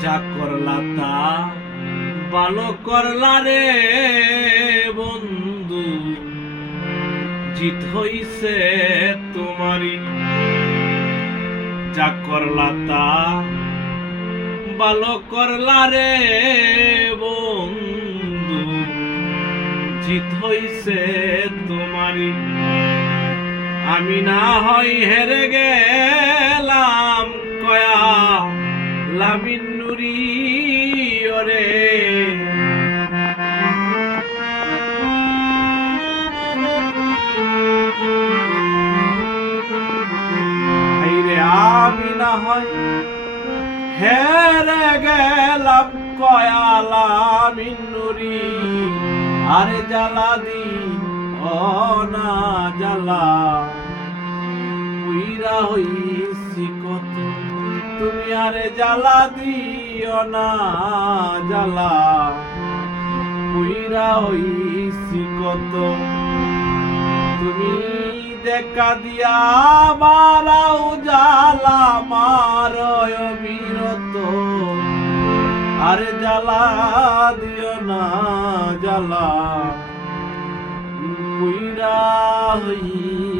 যা করলা তা ভালো করলা রে বন্ধু। জিত হইছে তোমারই। যা করলা তা ভালো করলা রে বন্ধু। জিত হইছে তোমারই। আমি না হয় হেরে গেলাম কয়া লামিন নুরি ওরে। আমি না হয় হেরে গেলাম কয়ালা মিন্নুরি আরে জ্বালা দি ও না জ্বালা। পুইরা হইছি কত তুমি আরে জ্বালা দিও না, জ্বালা। পুইরা হইছি কত তুমি দেখা দিয়া মারাও জ্বালা মারয় বিরত আরে জ্বালা দিও না, জ্বালা। পুইরা হই